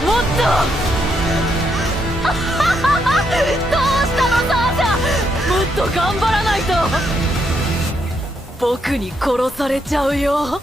もっとどうしたのサーシャ、もっと頑張らないと僕に殺されちゃうよ。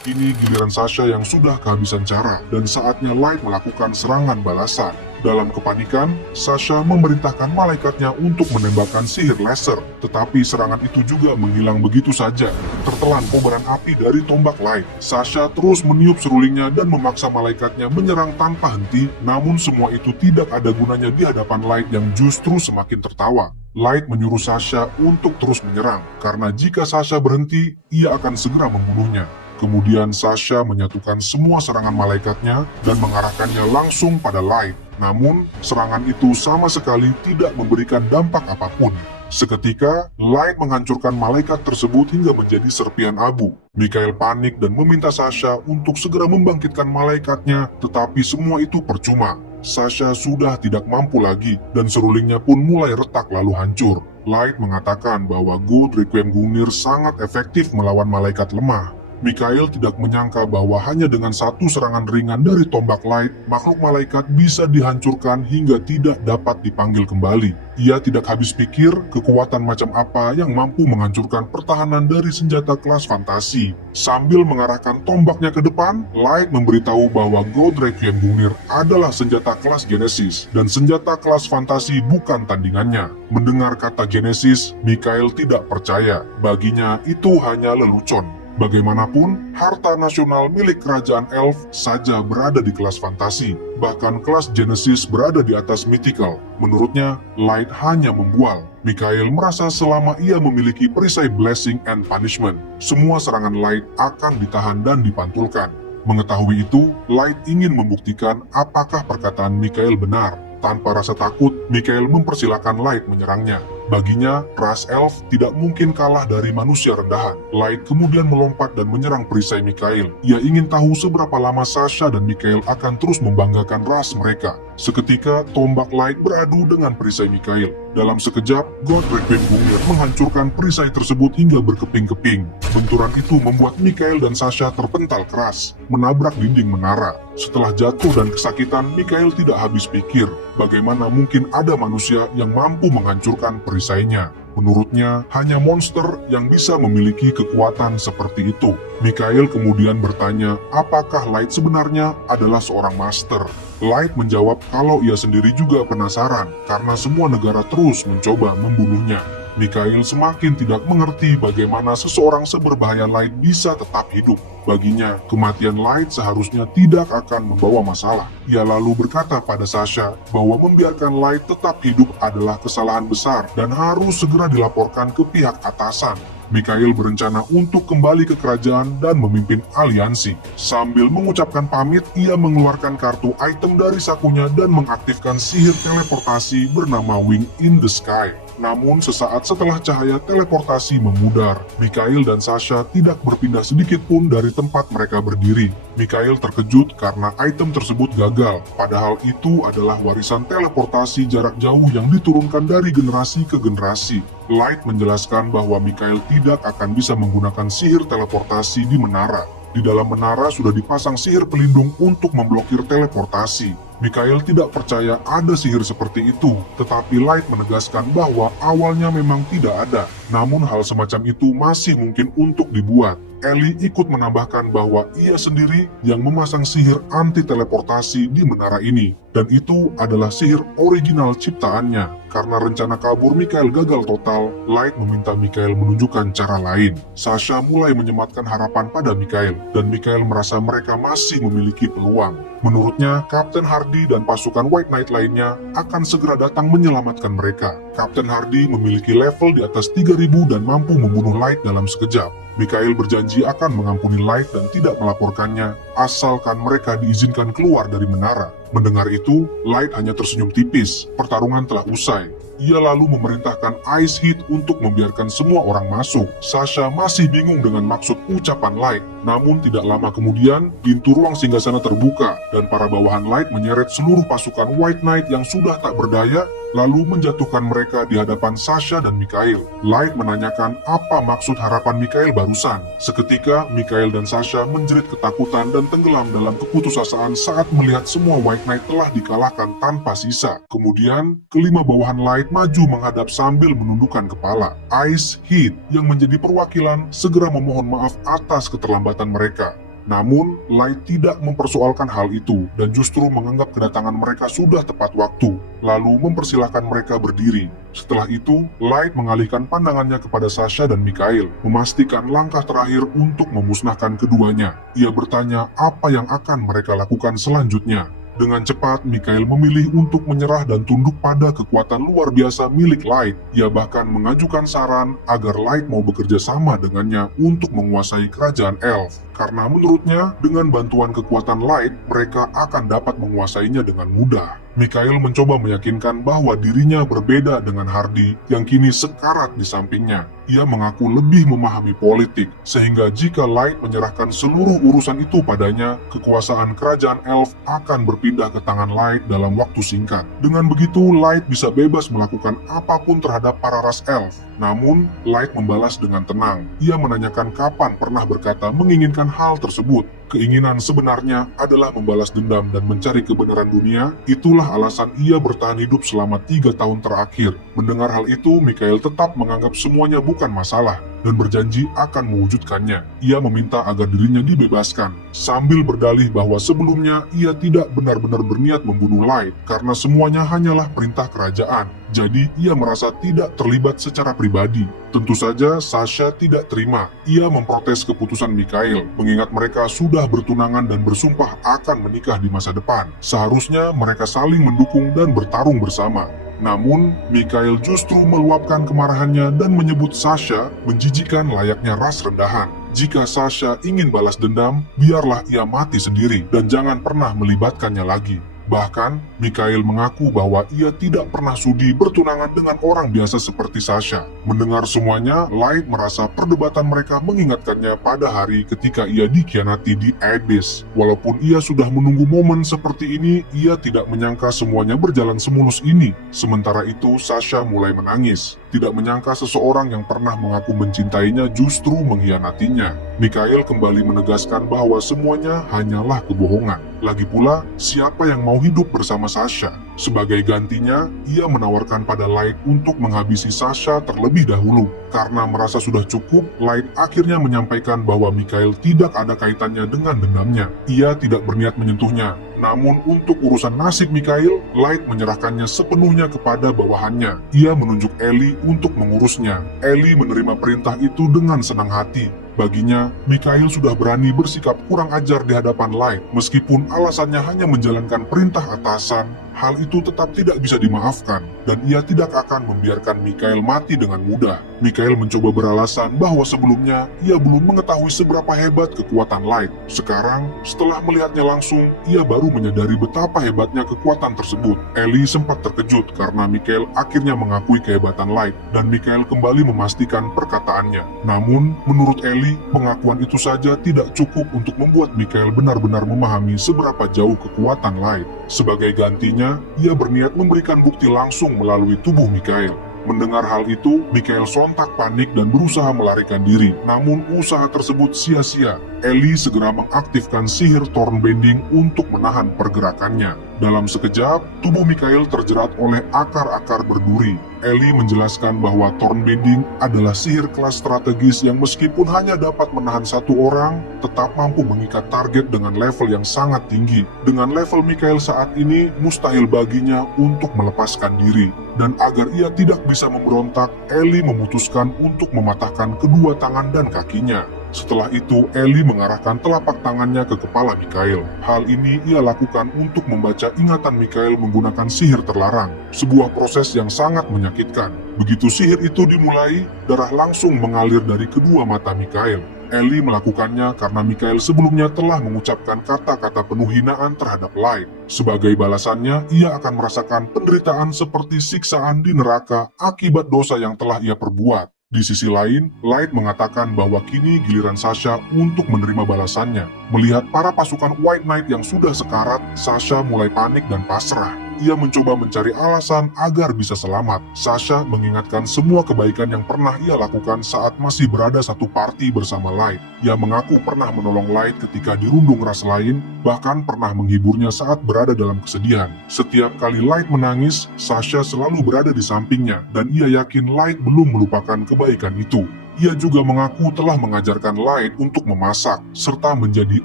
Ini giliran Sasha yang sudah kehabisan cara, dan saatnya Light melakukan serangan balasan. Dalam kepanikan, Sasha memerintahkan malaikatnya untuk menembakkan sihir laser, tetapi serangan itu juga menghilang begitu saja. Tertelan kobaran api dari tombak Light, Sasha terus meniup serulingnya dan memaksa malaikatnya menyerang tanpa henti, namun semua itu tidak ada gunanya di hadapan Light yang justru semakin tertawa. Light menyuruh Sasha untuk terus menyerang, karena jika Sasha berhenti, ia akan segera membunuhnya. Kemudian Sasha menyatukan semua serangan malaikatnya dan mengarahkannya langsung pada Light. Namun, serangan itu sama sekali tidak memberikan dampak apapun. Seketika, Light menghancurkan malaikat tersebut hingga menjadi serpian abu. Mikhail panik dan meminta Sasha untuk segera membangkitkan malaikatnya, tetapi semua itu percuma. Sasha sudah tidak mampu lagi, dan serulingnya pun mulai retak lalu hancur. Light mengatakan bahwa God Requiem Gungnir sangat efektif melawan malaikat lemah. Mikhail tidak menyangka bahwa hanya dengan satu serangan ringan dari tombak Light, makhluk malaikat bisa dihancurkan hingga tidak dapat dipanggil kembali. Ia tidak habis pikir kekuatan macam apa yang mampu menghancurkan pertahanan dari senjata kelas fantasi. Sambil mengarahkan tombaknya ke depan, Light memberitahu bahwa God Requiem Gungnir adalah senjata kelas Genesis, dan senjata kelas fantasi bukan tandingannya. Mendengar kata Genesis, Mikhail tidak percaya. Baginya itu hanya lelucon. Bagaimanapun, harta nasional milik kerajaan Elf saja berada di kelas fantasi. Bahkan kelas Genesis berada di atas mythical. Menurutnya, Light hanya membual. Mikhail merasa selama ia memiliki perisai Blessing and Punishment, semua serangan Light akan ditahan dan dipantulkan. Mengetahui itu, Light ingin membuktikan apakah perkataan Mikhail benar. Tanpa rasa takut, Mikhail mempersilahkan Light menyerangnya. Baginya, ras elf tidak mungkin kalah dari manusia rendahan. Light kemudian melompat dan menyerang perisai Mikhail. Ia ingin tahu seberapa lama Sasha dan Mikhail akan terus membanggakan ras mereka. Seketika, tombak Light beradu dengan perisai Mikhail. Dalam sekejap, God Requiem Gungnir menghancurkan perisai tersebut hingga berkeping-keping. Benturan itu membuat Mikhail dan Sasha terpental keras, menabrak dinding menara. Setelah jatuh dan kesakitan, Mikhail tidak habis pikir, bagaimana mungkin ada manusia yang mampu menghancurkan perisainya. Menurutnya, hanya monster yang bisa memiliki kekuatan seperti itu. Mikhail kemudian bertanya, apakah Light sebenarnya adalah seorang master? Light menjawab kalau ia sendiri juga penasaran, karena semua negara terus mencoba membunuhnya. Mikhail semakin tidak mengerti bagaimana seseorang seberbahaya Light bisa tetap hidup. Baginya, kematian Light seharusnya tidak akan membawa masalah. Ia lalu berkata pada Sasha bahwa membiarkan Light tetap hidup adalah kesalahan besar dan harus segera dilaporkan ke pihak atasan. Mikhail berencana untuk kembali ke kerajaan dan memimpin aliansi. Sambil mengucapkan pamit, ia mengeluarkan kartu item dari sakunya dan mengaktifkan sihir teleportasi bernama Wing in the Sky. Namun sesaat setelah cahaya teleportasi memudar, Mikhail dan Sasha tidak berpindah sedikit pun dari tempat mereka berdiri. Mikhail terkejut karena item tersebut gagal, padahal itu adalah warisan teleportasi jarak jauh yang diturunkan dari generasi ke generasi. Light menjelaskan bahwa Mikhail tidak akan bisa menggunakan sihir teleportasi di menara. Di dalam menara sudah dipasang sihir pelindung untuk memblokir teleportasi. Mikhail tidak percaya ada sihir seperti itu, tetapi Light menegaskan bahwa awalnya memang tidak ada. Namun hal semacam itu masih mungkin untuk dibuat. Ellie ikut menambahkan bahwa ia sendiri yang memasang sihir anti-teleportasi di menara ini, dan itu adalah sihir original ciptaannya. Karena rencana kabur Mikhail gagal total, Light meminta Mikhail menunjukkan cara lain. Sasha mulai menyematkan harapan pada Mikhail, dan Mikhail merasa mereka masih memiliki peluang. Menurutnya, Kapten Hardy dan pasukan White Knight lainnya akan segera datang menyelamatkan mereka. Kapten Hardy memiliki level di atas 3000 dan mampu membunuh Light dalam sekejap. Mikhail berjanji akan mengampuni Light dan tidak melaporkannya, asalkan mereka diizinkan keluar dari menara. Mendengar itu, Light hanya tersenyum tipis. Pertarungan telah usai. Ia lalu memerintahkan Ice Heat untuk membiarkan semua orang masuk. Sasha masih bingung dengan maksud ucapan Light. Namun tidak lama kemudian, pintu ruang singgasana terbuka dan para bawahan Light menyeret seluruh pasukan White Knight yang sudah tak berdaya, lalu menjatuhkan mereka di hadapan Sasha dan Mikhail. Light menanyakan apa maksud harapan Mikhail barusan. Seketika, Mikhail dan Sasha menjerit ketakutan dan tenggelam dalam keputusasaan saat melihat semua White Knight telah dikalahkan tanpa sisa. Kemudian, kelima bawahan Light maju menghadap sambil menundukkan kepala. Ice Heat yang menjadi perwakilan segera memohon maaf atas keterlambatan mereka. Namun, Light tidak mempersoalkan hal itu dan justru menganggap kedatangan mereka sudah tepat waktu, lalu mempersilahkan mereka berdiri. Setelah itu, Light mengalihkan pandangannya kepada Sasha dan Mikhail, memastikan langkah terakhir untuk memusnahkan keduanya. Ia bertanya apa yang akan mereka lakukan selanjutnya. Dengan cepat, Mikhail memilih untuk menyerah dan tunduk pada kekuatan luar biasa milik Light. Ia bahkan mengajukan saran agar Light mau bekerja sama dengannya untuk menguasai kerajaan Elf. Karena menurutnya, dengan bantuan kekuatan Light, mereka akan dapat menguasainya dengan mudah. Mikhail mencoba meyakinkan bahwa dirinya berbeda dengan Hardy yang kini sekarat di sampingnya. Ia mengaku lebih memahami politik, sehingga jika Light menyerahkan seluruh urusan itu padanya, kekuasaan kerajaan Elf akan berpindah ke tangan Light dalam waktu singkat. Dengan begitu, Light bisa bebas melakukan apapun terhadap para ras Elf. Namun, Light membalas dengan tenang. Ia menanyakan kapan pernah berkata menginginkan hal tersebut. Keinginan sebenarnya adalah membalas dendam dan mencari kebenaran dunia. Itulah alasan ia bertahan hidup selama 3 tahun terakhir. Mendengar hal itu, Mikhail tetap menganggap semuanya bukan masalah dan berjanji akan mewujudkannya. Ia meminta agar dirinya dibebaskan, sambil berdalih bahwa sebelumnya ia tidak benar-benar berniat membunuh Light karena semuanya hanyalah perintah kerajaan. Jadi ia merasa tidak terlibat secara pribadi. Tentu saja Sasha tidak terima. Ia memprotes keputusan Mikhail, mengingat mereka sudah bertunangan dan bersumpah akan menikah di masa depan. Seharusnya mereka saling mendukung dan bertarung bersama. Namun, Mikhail justru meluapkan kemarahannya dan menyebut Sasha menjijikan layaknya ras rendahan. Jika Sasha ingin balas dendam, biarlah ia mati sendiri dan jangan pernah melibatkannya lagi. Bahkan, Mikhail mengaku bahwa ia tidak pernah sudi bertunangan dengan orang biasa seperti Sasha. Mendengar semuanya, Light merasa perdebatan mereka mengingatkannya pada hari ketika ia dikhianati di Abyss. Walaupun ia sudah menunggu momen seperti ini, ia tidak menyangka semuanya berjalan semulus ini. Sementara itu, Sasha mulai menangis. Tidak menyangka seseorang yang pernah mengaku mencintainya justru mengkhianatinya. Mikhail kembali menegaskan bahwa semuanya hanyalah kebohongan. Lagi pula, siapa yang mau hidup bersama Sasha? Sebagai gantinya, ia menawarkan pada Light untuk menghabisi Sasha terlebih dahulu. Karena merasa sudah cukup, Light akhirnya menyampaikan bahwa Mikhail tidak ada kaitannya dengan dendamnya. Ia tidak berniat menyentuhnya. Namun untuk urusan nasib Mikhail, Light menyerahkannya sepenuhnya kepada bawahannya. Ia menunjuk Ellie untuk mengurusnya. Ellie menerima perintah itu dengan senang hati. Baginya, Mikhail sudah berani bersikap kurang ajar di hadapan Light. Meskipun alasannya hanya menjalankan perintah atasan, hal itu tetap tidak bisa dimaafkan, dan ia tidak akan membiarkan Mikhail mati dengan mudah. Mikhail mencoba beralasan bahwa sebelumnya ia belum mengetahui seberapa hebat kekuatan Light. Sekarang, setelah melihatnya langsung, ia baru menyadari betapa hebatnya kekuatan tersebut. Ellie sempat terkejut karena Mikhail akhirnya mengakui kehebatan Light, dan Mikhail kembali memastikan perkataannya. Namun, menurut Ellie, pengakuan itu saja tidak cukup untuk membuat Mikhail benar-benar memahami seberapa jauh kekuatan Light. Sebagai gantinya, ia berniat memberikan bukti langsung melalui tubuh Mikhail. Mendengar hal itu, Mikhail sontak panik dan berusaha melarikan diri. Namun usaha tersebut sia-sia. Ellie segera mengaktifkan sihir Thornbending untuk menahan pergerakannya. Dalam sekejap, tubuh Mikhail terjerat oleh akar-akar berduri. Ellie menjelaskan bahwa Thornbending adalah sihir kelas strategis yang meskipun hanya dapat menahan satu orang, tetap mampu mengikat target dengan level yang sangat tinggi. Dengan level Mikhail saat ini, mustahil baginya untuk melepaskan diri. Dan agar ia tidak bisa memberontak, Ellie memutuskan untuk mematahkan kedua tangan dan kakinya. Setelah itu, Ellie mengarahkan telapak tangannya ke kepala Mikhail. Hal ini ia lakukan untuk membaca ingatan Mikhail menggunakan sihir terlarang, sebuah proses yang sangat menyakitkan. Begitu sihir itu dimulai, darah langsung mengalir dari kedua mata Mikhail. Ellie melakukannya karena Mikhail sebelumnya telah mengucapkan kata-kata penuh hinaan terhadap Light. Sebagai balasannya, ia akan merasakan penderitaan seperti siksaan di neraka akibat dosa yang telah ia perbuat. Di sisi lain, Light mengatakan bahwa kini giliran Sasha untuk menerima balasannya. Melihat para pasukan White Knight yang sudah sekarat, Sasha mulai panik dan pasrah. Ia mencoba mencari alasan agar bisa selamat. Sasha mengingatkan semua kebaikan yang pernah ia lakukan saat masih berada satu party bersama Light. Ia mengaku pernah menolong Light ketika dirundung ras lain, bahkan pernah menghiburnya saat berada dalam kesedihan. Setiap kali Light menangis, Sasha selalu berada di sampingnya, dan ia yakin Light belum melupakan kebaikan itu. Ia juga mengaku telah mengajarkan Light untuk memasak, serta menjadi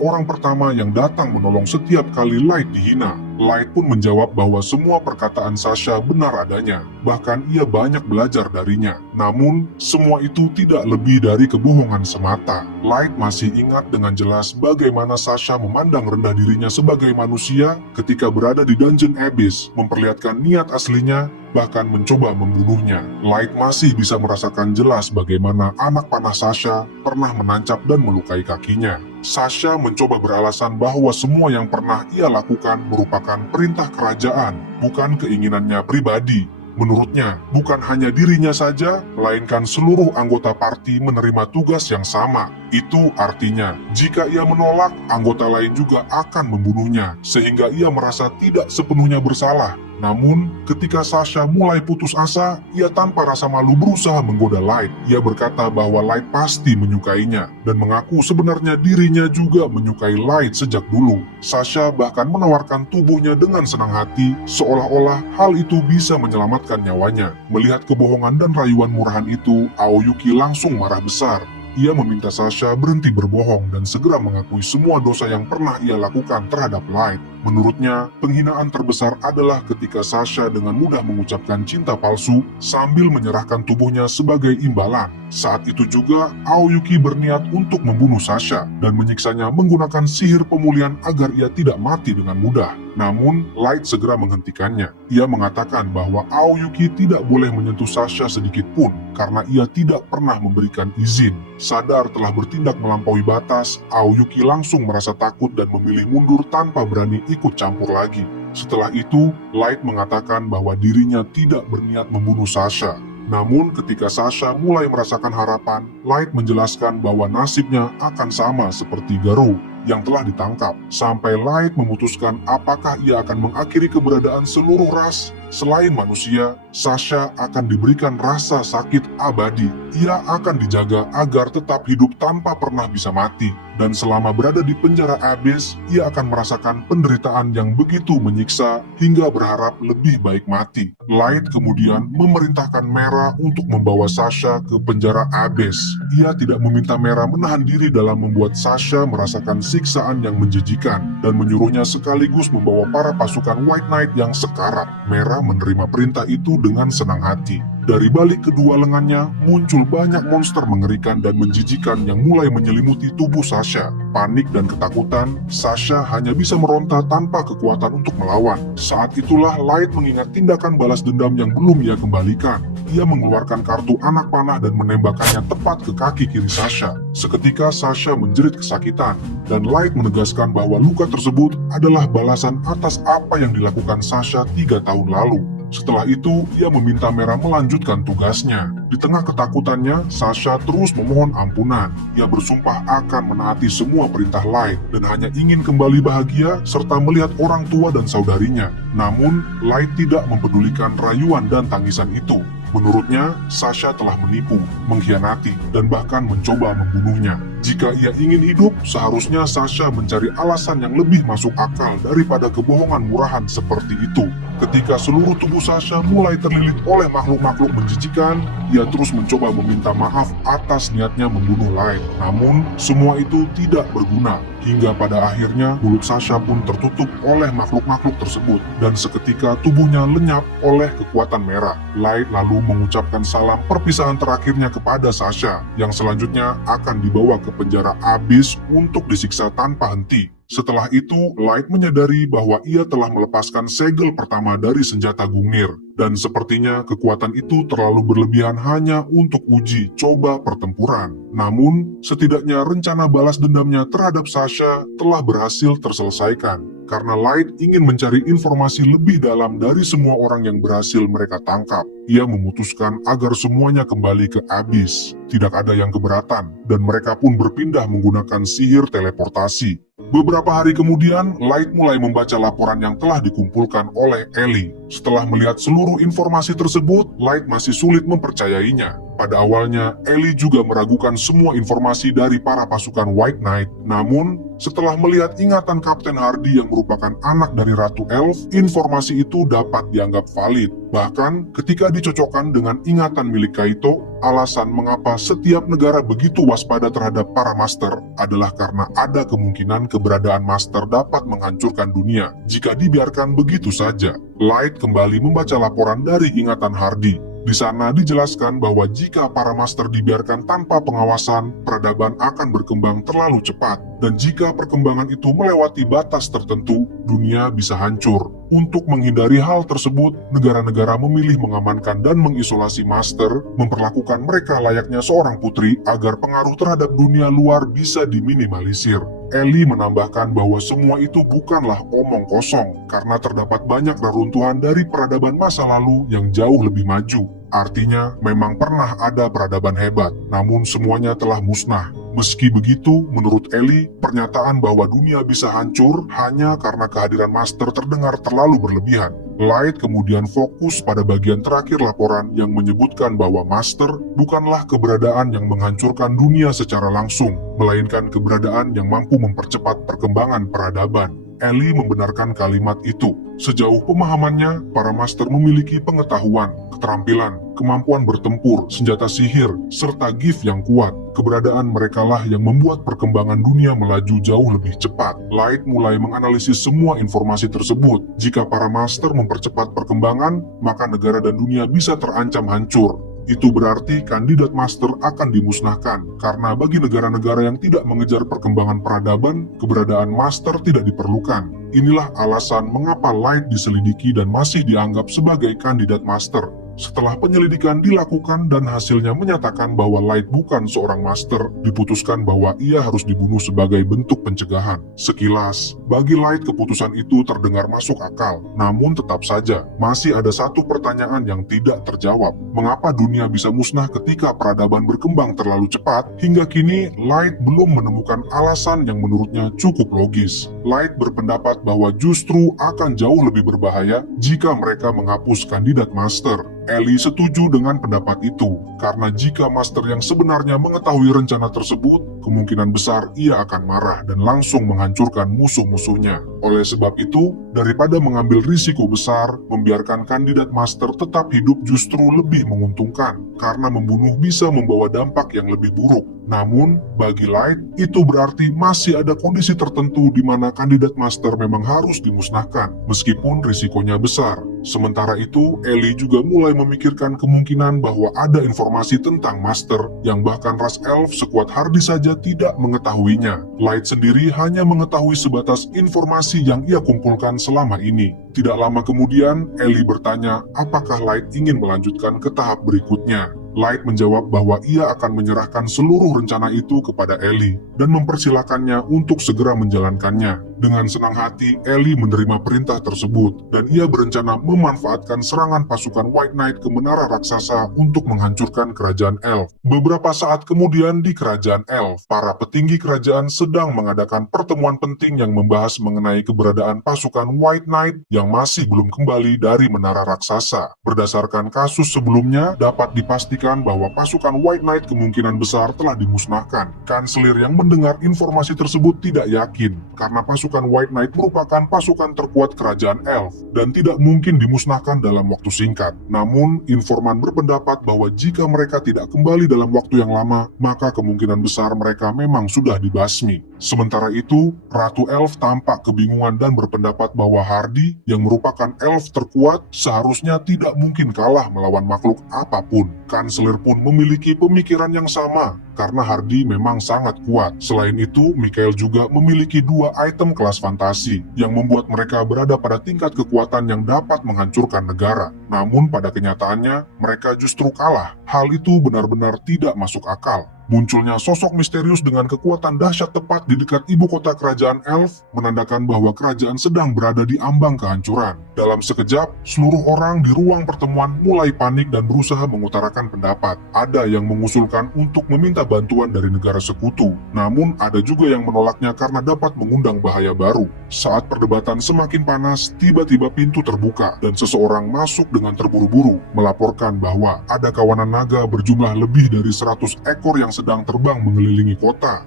orang pertama yang datang menolong setiap kali Light dihina. Light pun menjawab bahwa semua perkataan Sasha benar adanya, bahkan ia banyak belajar darinya. Namun, semua itu tidak lebih dari kebohongan semata. Light masih ingat dengan jelas bagaimana Sasha memandang rendah dirinya sebagai manusia ketika berada di Dungeon Abyss, memperlihatkan niat aslinya, bahkan mencoba membunuhnya. Light masih bisa merasakan jelas bagaimana anak panah Sasha pernah menancap dan melukai kakinya. Sasha mencoba beralasan bahwa semua yang pernah ia lakukan merupakan perintah kerajaan, bukan keinginannya pribadi. Menurutnya, bukan hanya dirinya saja, melainkan seluruh anggota parti menerima tugas yang sama. Itu artinya, jika ia menolak, anggota lain juga akan membunuhnya, sehingga ia merasa tidak sepenuhnya bersalah. Namun, ketika Sasha mulai putus asa, ia tanpa rasa malu berusaha menggoda Light. Ia berkata bahwa Light pasti menyukainya, dan mengaku sebenarnya dirinya juga menyukai Light sejak dulu. Sasha bahkan menawarkan tubuhnya dengan senang hati, seolah-olah hal itu bisa menyelamatkan nyawanya. Melihat kebohongan dan rayuan murahan itu, Aoyuki langsung marah besar. Ia meminta Sasha berhenti berbohong dan segera mengakui semua dosa yang pernah ia lakukan terhadap Light. Menurutnya, penghinaan terbesar adalah ketika Sasha dengan mudah mengucapkan cinta palsu sambil menyerahkan tubuhnya sebagai imbalan. Saat itu juga, Aoyuki berniat untuk membunuh Sasha dan menyiksanya menggunakan sihir pemulihan agar ia tidak mati dengan mudah. Namun, Light segera menghentikannya. Ia mengatakan bahwa Aoyuki tidak boleh menyentuh Sasha sedikit pun karena ia tidak pernah memberikan izin. Sadar telah bertindak melampaui batas, Aoyuki langsung merasa takut dan memilih mundur tanpa berani ikut campur lagi. Setelah itu, Light mengatakan bahwa dirinya tidak berniat membunuh Sasha. Namun ketika Sasha mulai merasakan harapan, Light menjelaskan bahwa nasibnya akan sama seperti Garou yang telah ditangkap, sampai Light memutuskan apakah ia akan mengakhiri keberadaan seluruh ras. Selain manusia, Sasha akan diberikan rasa sakit abadi. Ia akan dijaga agar tetap hidup tanpa pernah bisa mati. Dan selama berada di penjara Abyss, ia akan merasakan penderitaan yang begitu menyiksa hingga berharap lebih baik mati. Light kemudian memerintahkan Mera untuk membawa Sasha ke penjara Abyss. Ia tidak meminta Mera menahan diri dalam membuat Sasha merasakan siksaan yang menjijikan dan menyuruhnya sekaligus membawa para pasukan White Knight yang sekarat. Mera menerima perintah itu dengan senang hati. Dari balik kedua lengannya muncul banyak monster mengerikan dan menjijikan yang mulai menyelimuti tubuh Sasha. Panik dan ketakutan, Sasha hanya bisa meronta tanpa kekuatan untuk melawan. Saat itulah Light mengingat tindakan balas dendam yang belum ia kembalikan. Ia mengeluarkan kartu anak panah dan menembakkannya tepat ke kaki kiri Sasha. Seketika Sasha menjerit kesakitan, dan Light menegaskan bahwa luka tersebut adalah balasan atas apa yang dilakukan Sasha 3 tahun lalu. Setelah itu, ia meminta Mera melanjutkan tugasnya. Di tengah ketakutannya, Sasha terus memohon ampunan. Ia bersumpah akan menaati semua perintah Light dan hanya ingin kembali bahagia serta melihat orang tua dan saudarinya. Namun, Light tidak mempedulikan rayuan dan tangisan itu. Menurutnya, Sasha telah menipu, mengkhianati, dan bahkan mencoba membunuhnya. Jika ia ingin hidup, seharusnya Sasha mencari alasan yang lebih masuk akal daripada kebohongan murahan seperti itu. Ketika seluruh tubuh Sasha mulai terlilit oleh makhluk-makhluk menjijikan, ia terus mencoba meminta maaf atas niatnya membunuh Light. Namun, semua itu tidak berguna. Hingga pada akhirnya, mulut Sasha pun tertutup oleh makhluk-makhluk tersebut. Dan seketika tubuhnya lenyap oleh kekuatan Mera. Light lalu mengucapkan salam perpisahan terakhirnya kepada Sasha, yang selanjutnya akan dibawa ke penjara Abyss untuk disiksa tanpa henti. Setelah itu, Light menyadari bahwa ia telah melepaskan segel pertama dari senjata Gungnir. Dan sepertinya kekuatan itu terlalu berlebihan hanya untuk uji coba pertempuran. Namun, setidaknya rencana balas dendamnya terhadap Sasha telah berhasil terselesaikan. Karena Light ingin mencari informasi lebih dalam dari semua orang yang berhasil mereka tangkap. Ia memutuskan agar semuanya kembali ke Abyss. Tidak ada yang keberatan, dan mereka pun berpindah menggunakan sihir teleportasi. Beberapa hari kemudian, Light mulai membaca laporan yang telah dikumpulkan oleh Ellie. Setelah melihat seluruh informasi tersebut, Light masih sulit mempercayainya. Pada awalnya, Ellie juga meragukan semua informasi dari para pasukan White Knight. Namun, setelah melihat ingatan Kapten Hardy yang merupakan anak dari Ratu Elf, informasi itu dapat dianggap valid. Bahkan, ketika dicocokkan dengan ingatan milik Kaito, alasan mengapa setiap negara begitu waspada terhadap para Master adalah karena ada kemungkinan keberadaan Master dapat menghancurkan dunia jika dibiarkan begitu saja. Light kembali membaca laporan dari ingatan Hardy. Di sana dijelaskan bahwa jika para Master dibiarkan tanpa pengawasan, peradaban akan berkembang terlalu cepat. Dan jika perkembangan itu melewati batas tertentu, dunia bisa hancur. Untuk menghindari hal tersebut, negara-negara memilih mengamankan dan mengisolasi Master, memperlakukan mereka layaknya seorang putri agar pengaruh terhadap dunia luar bisa diminimalisir. Ellie menambahkan bahwa semua itu bukanlah omong kosong, karena terdapat banyak reruntuhan dari peradaban masa lalu yang jauh lebih maju. Artinya, memang pernah ada peradaban hebat, namun semuanya telah musnah. Meski begitu, menurut Ellie, pernyataan bahwa dunia bisa hancur hanya karena kehadiran Master terdengar terlalu berlebihan. Light kemudian fokus pada bagian terakhir laporan yang menyebutkan bahwa Master bukanlah keberadaan yang menghancurkan dunia secara langsung, melainkan keberadaan yang mampu mempercepat perkembangan peradaban. Ellie membenarkan kalimat itu. Sejauh pemahamannya, para Master memiliki pengetahuan, keterampilan, kemampuan bertempur, senjata sihir, serta gift yang kuat. Keberadaan merekalah yang membuat perkembangan dunia melaju jauh lebih cepat. Light mulai menganalisis semua informasi tersebut. Jika para Master mempercepat perkembangan, maka negara dan dunia bisa terancam hancur. Itu berarti kandidat Master akan dimusnahkan, karena bagi negara-negara yang tidak mengejar perkembangan peradaban, keberadaan Master tidak diperlukan. Inilah alasan mengapa Light diselidiki dan masih dianggap sebagai kandidat Master. Setelah penyelidikan dilakukan dan hasilnya menyatakan bahwa Light bukan seorang Master, diputuskan bahwa ia harus dibunuh sebagai bentuk pencegahan. Sekilas, bagi Light keputusan itu terdengar masuk akal. Namun tetap saja, masih ada satu pertanyaan yang tidak terjawab. Mengapa dunia bisa musnah ketika peradaban berkembang terlalu cepat? Hingga kini, Light belum menemukan alasan yang menurutnya cukup logis. Light berpendapat bahwa justru akan jauh lebih berbahaya jika mereka menghapus kandidat Master. Ellie setuju dengan pendapat itu, karena jika Master yang sebenarnya mengetahui rencana tersebut, kemungkinan besar ia akan marah dan langsung menghancurkan musuh-musuhnya. Oleh sebab itu, daripada mengambil risiko besar, membiarkan kandidat Master tetap hidup justru lebih menguntungkan, karena membunuh bisa membawa dampak yang lebih buruk. Namun, bagi Light, itu berarti masih ada kondisi tertentu di mana kandidat Master memang harus dimusnahkan, meskipun risikonya besar. Sementara itu, Ellie juga mulai memikirkan kemungkinan bahwa ada informasi tentang Master yang bahkan ras Elf sekuat Hardy saja tidak mengetahuinya. Light sendiri hanya mengetahui sebatas informasi yang ia kumpulkan selama ini. Tidak lama kemudian, Ellie bertanya apakah Light ingin melanjutkan ke tahap berikutnya. Light menjawab bahwa ia akan menyerahkan seluruh rencana itu kepada Ellie dan mempersilakannya untuk segera menjalankannya. Dengan senang hati, Ellie menerima perintah tersebut dan ia berencana memanfaatkan serangan pasukan White Knight ke menara raksasa untuk menghancurkan kerajaan Elf. Beberapa saat kemudian di kerajaan Elf, para petinggi kerajaan sedang mengadakan pertemuan penting yang membahas mengenai keberadaan pasukan White Knight yang masih belum kembali dari menara raksasa. Berdasarkan kasus sebelumnya, dapat dipastikan bahwa pasukan White Knight kemungkinan besar telah dimusnahkan. Kanselir yang mendengar informasi tersebut tidak yakin, karena pasukan White Knight merupakan pasukan terkuat kerajaan Elf dan tidak mungkin dimusnahkan dalam waktu singkat. Namun, informan berpendapat bahwa jika mereka tidak kembali dalam waktu yang lama, maka kemungkinan besar mereka memang sudah dibasmi. Sementara itu, Ratu Elf tampak kebingungan dan berpendapat bahwa Hardy, yang merupakan Elf terkuat, seharusnya tidak mungkin kalah melawan makhluk apapun. Kanselir pun memiliki pemikiran yang sama, karena Hardy memang sangat kuat. Selain itu, Mikhail juga memiliki dua item kelas fantasi yang membuat mereka berada pada tingkat kekuatan yang dapat menghancurkan negara. Namun pada kenyataannya, mereka justru kalah. Hal itu benar-benar tidak masuk akal. Munculnya sosok misterius dengan kekuatan dahsyat tepat di dekat ibu kota kerajaan Elf menandakan bahwa kerajaan sedang berada di ambang kehancuran. Dalam sekejap, seluruh orang di ruang pertemuan mulai panik dan berusaha mengutarakan pendapat. Ada yang mengusulkan untuk meminta bantuan dari negara sekutu, namun ada juga yang menolaknya karena dapat mengundang bahaya baru. Saat perdebatan semakin panas, tiba-tiba pintu terbuka dan seseorang masuk dengan terburu-buru, melaporkan bahwa ada kawanan naga berjumlah lebih dari 100 ekor yang sedang terbang mengelilingi kota.